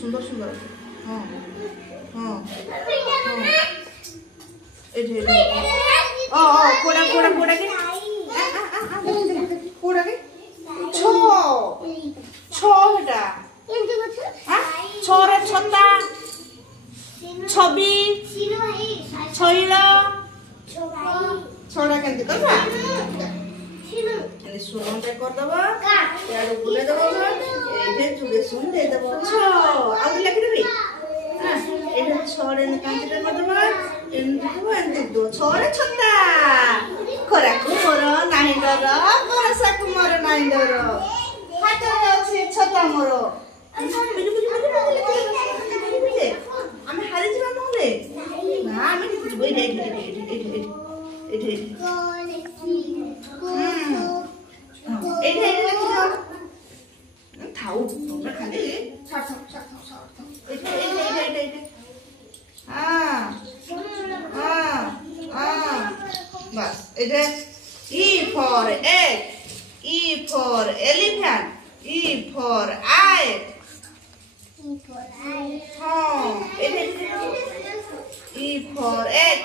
सुंदर सुंदर हाँ हाँ कोड़ा कोड़ा कोड़ा के कोड़ा के छो छो बेटा छोरे छत्ता छवि छैला छोड़ा केंद्र करबा एने सुन पे कर दबा यार बुले दबा एठे जुड़े सुन दे दबा छ आउ लिख देबी हां एठे छोरे ने कांटे कर दबा एने दबा एने दो छोरे छत्ता खरा को मोर नाही डर बरसा को मोर नाही डर हाथ रे अछि छत्ता मोर আমি হারি যাবা নহলে না আমি ওই রে এঠে थाऊ তোমরা খালি ছাড় এঠে बस এঠে E for egg E for elephant E for eye हाँ E for egg